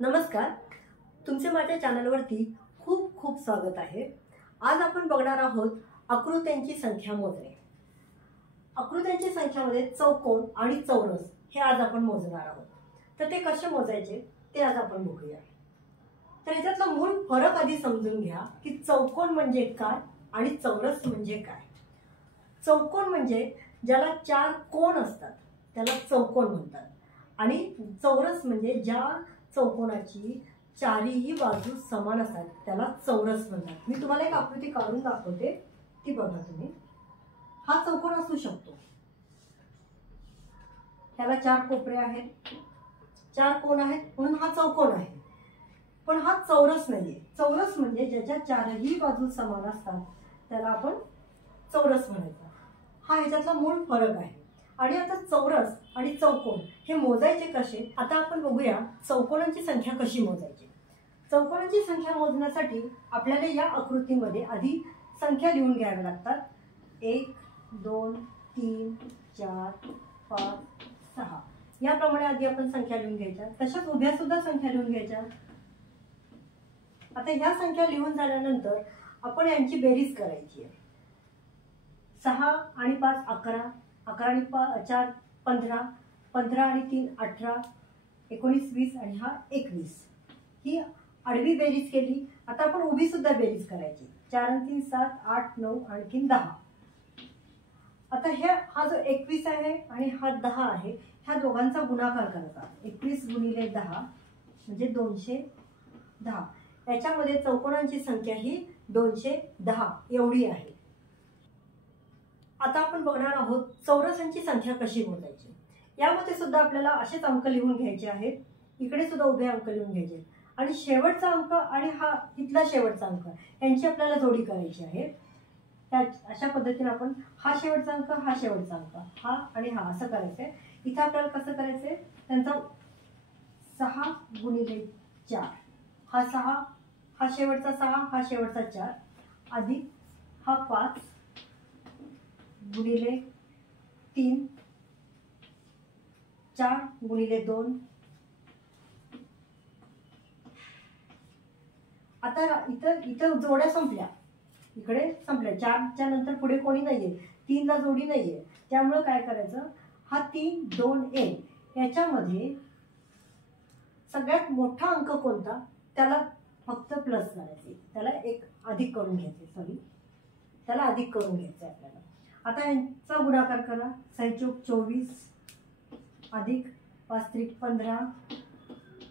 नमस्कार, तुमचे माझ्या चॅनलवरती खूप खूप स्वागत आहे। आज आपण बघणार आहोत आकृत्यांची संख्या मोजणे। आकृत्यांची संख्यामध्ये चौकोन आणि चौरस हे आज आपण मोजणार आहोत। तर ते कसे मोजायचे ते आज आपण बघूया। तर याच्यातला मूळ फरक आधी समजून घ्या की चौकोन म्हणजे काय आणि चौरस म्हणजे काय। चौकोन म्हणजे ज्याला चार कोन असतात त्याला चौकोन म्हणतात आणि चौरस म्हणजे ज्या चौकोनाची चारही बाजू समान असतात त्याला चौरस म्हणतात। मी तुम्हाला एक आकृती काढून दाखवते, ती बघा तुम्ही। हा चौकोन असू शकतो, त्याला चार कोपरे आहेत, चार कोन आहेत म्हणून हा चौकोन आहे। पण हा चौरस नाहीये। चौरस म्हणजे ज्याच्या चारही बाजू समान असतात त्याला आपण चौरस म्हणायचं। हा ह्याच्यातला मूळ फरक आहे। आणि आता चौरस आणि चौकोन हे मोजायचे कसे आता आपण बघूया। चौकोनांची संख्या कशी मोजायची। चौकोनांची संख्या मोजण्यासाठी आपल्याला या आकृतीमध्ये आधी संख्या लिहून घ्याव्या लागतात। 1 2 3 4 5 6 याप्रमाणे आधी आपण संख्या लिहून घ्यायच्या। तशाच उभ्या सुद्धा संख्या लिहून घ्यायच्या। आता ह्या संख्या लिहून झाल्यानंतर आपण यांची बेरीज करायची आहे। 6 आणि 5 11, 11 आणि 4 15, 15 आणि 3 18, 19 20 आणि हा 21। ही आडवी बेरीज केली। आता आपण उभी सुद्धा बेरीज करायची। 4 आणि 3 7 8 9 आणखी 10। आता हा जो 21 आहे आणि हा 10 आहे, ह्या दोघांचा गुणाकार करायचा। 21 गुणिले 10 म्हणजे 210। याच्यामध्ये चौकोनांची संख्या ही 210 एवढी आहे। आता आपण बघणार आहोत चौरसांची संख्या कशी मोजायची। यामध्ये सुद्धा आपल्याला असेच अंक लिहून घ्यायचे आहेत। इकडे सुद्धा उभे अंक लिहून घ्यायचे आणि शेवटचा अंक आणि हा इथला शेवटचा अंक यांची आपल्याला जोडी करायची आहे। अशा पद्धतीने आपण हा शेवटचा अंक, हा शेवटचा अंक, हा आणि हा असं करायचंय। इथे आपल्याला कसं करायचंय, त्यांचा 6 गुणिले 4, हा 6, हा शेवटचा 6, हा शेवटचा 4 अधिक हा 5 गुणिले 3, 4 गुणिले 2। आता इथं जोड्या संपल्या, इकडे संपल्या। 4 च्या नंतर पुढे कोणी नाहीये, 3 ला जोडी नाहीये। त्यामुळे काय करायचं, हा 3 2 1 याच्यामध्ये सगळ्यात मोठा अंक कोणता त्याला फक्त प्लस करायचे, त्याला एक अधिक करून घ्यायचे। सॉरी, त्याला अधिक करून घ्यायचं आपल्याला। आता यांचा गुणाकार करा। 6 चौक 24 अधिक 5 त्रिक 15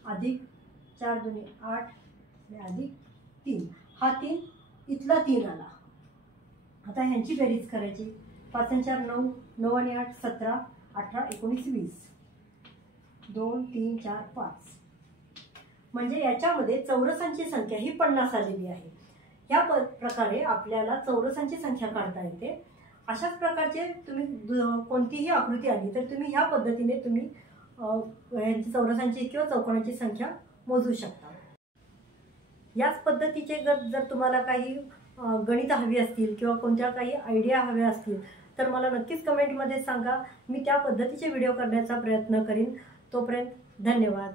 अधिक 4 दुनी 8 अधिक 3, हा 3 इथला 3 आला। आता ह्यांची बेरीज करायची। 5 आणि 4 9, 9 आणि 8 17 18 19 20, 2 3 4 5 म्हणजे याच्यामध्ये चौरसांची संख्या ही 50 आलेली आहे। या प्रकारे आपल्याला चौरसांची संख्या काढता येते। अशाच प्रकारचे तुम्ही कोणतीही आकृती आली तर तुम्ही ह्या पद्धतीने तुम्ही चौरसांची किंवा चौकोनांची संख्या मोजू शकता। याच पद्धतीचे जर तुम्हाला काही गणित हवी असतील किंवा कोणत्या काही आयडिया हव्या असतील तर मला नक्कीच कमेंटमध्ये सांगा। मी त्या पद्धतीचे व्हिडिओ करण्याचा प्रयत्न करीन। तोपर्यंत धन्यवाद।